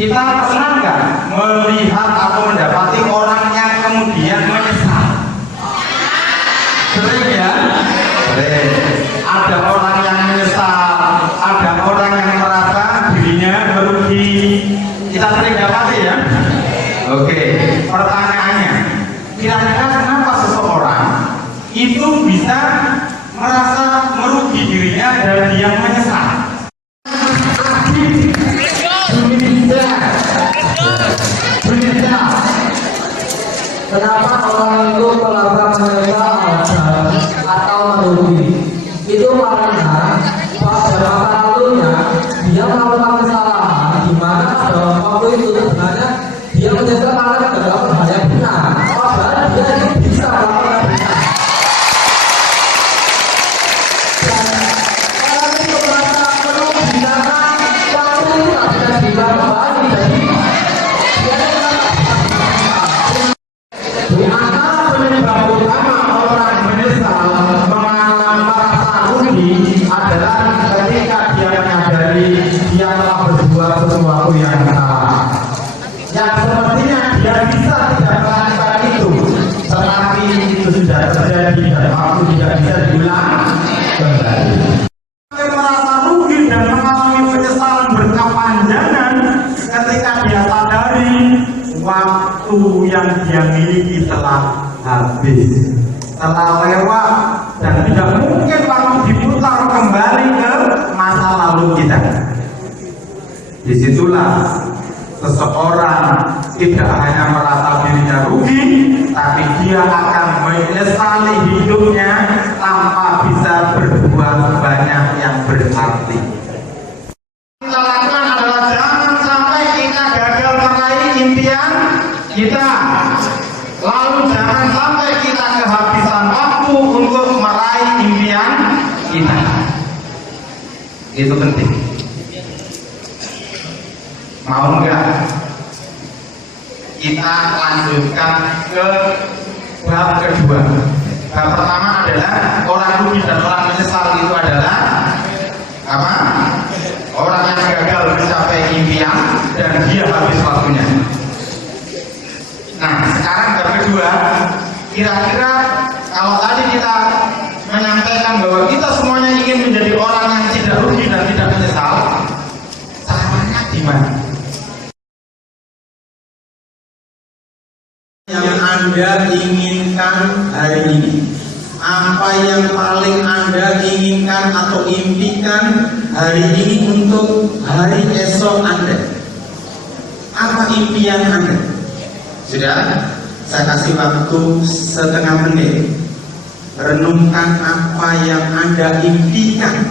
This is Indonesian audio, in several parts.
Kita pernah nggak melihat atau mendapati orang yang kemudian menyesal? Sering ya? Sering. Ada orang yang menyesal, ada orang yang merasa dirinya merugi. Kita sering dapati ya? Oke, pertanyaannya, kira-kira kenapa seseorang itu bisa merasa merugi dirinya dan dia menyesal? Kenapa orang itu merasa menyesal atau merugi? Itu karena pada masa lalunya dia melakukan kesalahan, di mana pada waktu itu sebenarnya dia menyesal karena gagal hal yang benar. Padahal dia itu bisa melakukan benar. Dan orang itu merasa merugi karena waktu itu tak bisa bisa kembali. Jadi di antara penyebab utama orang menyesal merasa rugi adalah ketika dia menyadari dia telah berbuat sesuatu yang salah, yang sepertinya dia bisa tidak melakukan itu, tetapi itu sudah terjadi dan waktu tidak bisa diulang kembali. Merasa rugi dan mengalami penyesalan berkepanjangan ketika dia sadari waktu yang dia miliki telah habis, telah lewat, dan tidak mungkin waktu diputar kembali ke masa lalu kita. Disitulah seseorang tidak hanya merasa dirinya rugi, tapi dia akan menyesali hidupnya tanpa bisa berbuat banyak yang berarti. Kita lakukan adalah jangan sampai kita gagal meraih impian kita, lalu jangan sampai kita kehabisan waktu untuk meraih impian kita. Itu penting. Mau enggak kita lanjutkan ke bab kedua? Bab pertama adalah orang rugi dan orang menyesal itu adalah apa? Orang yang gagal mencapai impian dan dia habis waktunya. Nah, sekarang bab kedua, kira-kira kalau tadi kita menyampaikan bahwa kita semuanya ingin menjadi orang yang tidak rugi dan tidak menyesal, caranya gimana? Yang Anda inginkan hari ini, apa yang paling Anda inginkan atau impikan hari ini untuk hari esok Anda? Apa impian Anda? Sudah, saya kasih waktu setengah menit. Renungkan apa yang Anda impikan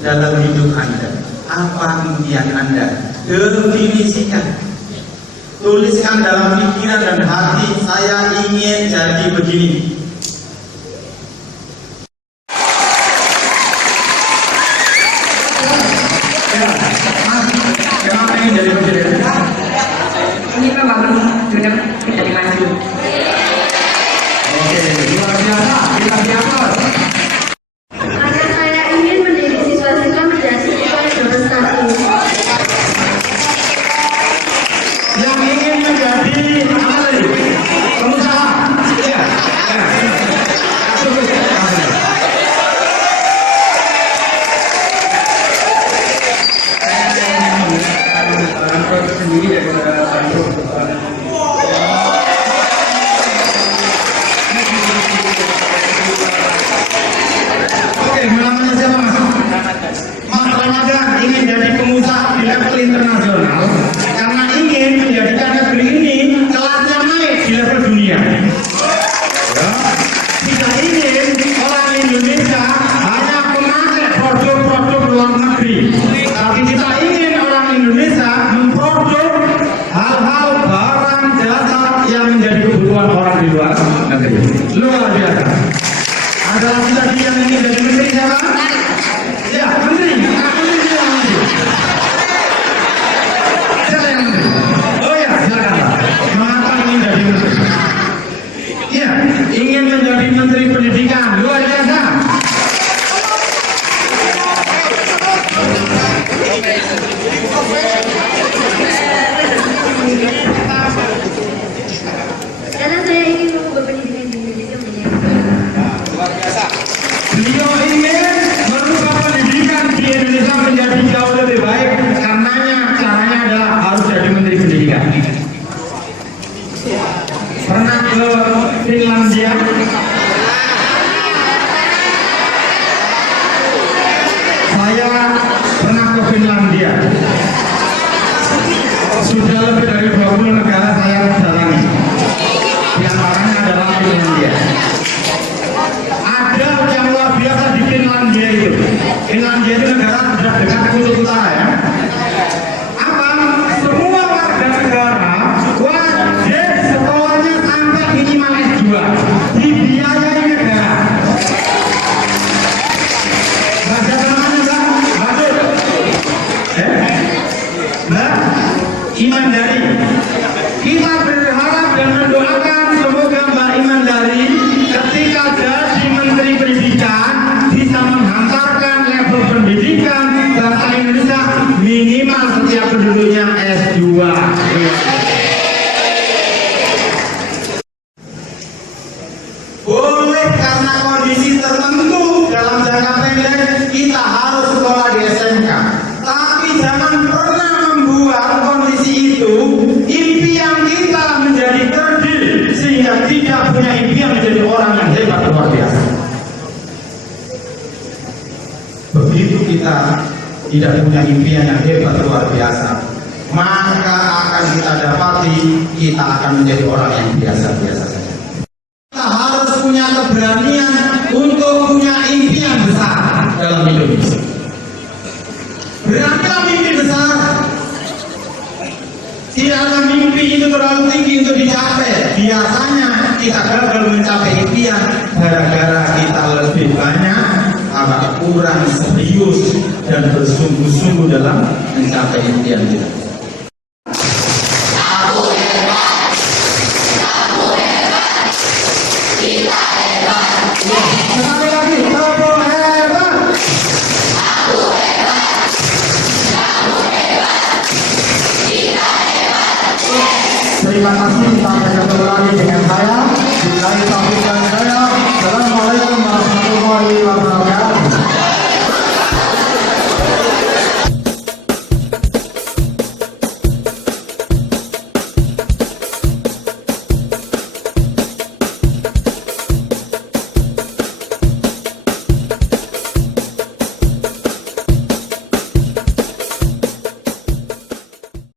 dalam hidup Anda. Apa impian Anda? Definisikan. Tuliskan dalam pikiran dan hati, saya ingin jadi begini. Kenapa ingin jadi begini? Ini memang sudah menjadi maju. Oke, luar biasa, kita siapkan. Karena saya ingin menjadi siswa-siswa menjadi siswa yang berprestasi. Yang ingin menjadi apa tadi? Pengusaha. Ya. Oke, namanya siapa mas? Mas Ramadan ingin jadi pengusaha di level internasional karena ingin menjadikan negeri ini kelasnya naik di level dunia. Ya. Tidak ingin orang Indonesia hanya memakai produk-produk luar negeri, tapi kita ingin orang Indonesia memproduk hal-hal barang jasa yang menjadi kebutuhan orang di luar negeri. Luar biasa. Ada lagi tadi yang ingin jadi menteri siapa? Ya, menteri. Menteri siapa menteri? Siapa yang menteri? Oh ya, silakan Pak. Mengapa ingin jadi menteri? Ya, ingin menjadi menteri pendidikan. Luar biasa. Karena saya ingin mengubah pendidikan di Indonesia menjadi Beliau ingin merubah pendidikan di Indonesia menjadi jauh lebih baik. Karenanya caranya adalah harus jadi Menteri Pendidikan. Pernah ke Finlandia? Saya pernah ke Finlandia. Sudah lebih dari 20 negara saya jalani. Di antaranya adalah Finlandia. Ada yang luar biasa di Finlandia itu. Finlandia itu negara sudah dekat kutub utara ya. Apa? Semua warga negara wajib sekolahnya sampai minimal S2. Dibiayai negara. Baca namanya Mbak? Bagus. Mbak? Imandari. Kita berharap dan mendoakan semoga Mbak Imandari ketika jadi Menteri Pendidikan bisa menghantarkan level pendidikan bangsa Indonesia minimal setiap penduduknya S2. Boleh karena kondisi tertentu dalam jangka pendek kita harus sekolah di SMK. Tapi jangan pernah membuat kondisi itu impian kita menjadi kerdil sehingga tidak punya impian menjadi orang yang hebat luar biasa. Begitu kita tidak punya impian yang hebat luar biasa, maka akan kita dapati kita akan menjadi orang yang biasa-biasa saja. Kita harus punya keberanian untuk punya impian besar dalam hidup ini. Beranilah mimpi besar. Tidak ada mimpi itu terlalu tinggi untuk dicapai. Biasanya kita gagal mencapai impian gara-gara kita lebih banyak agak kurang serius dan bersungguh-sungguh dalam mencapai impian kita. Sekali lagi, Prabowo hebat. Terima kasih, sampai ketemu lagi dengan saya. Bila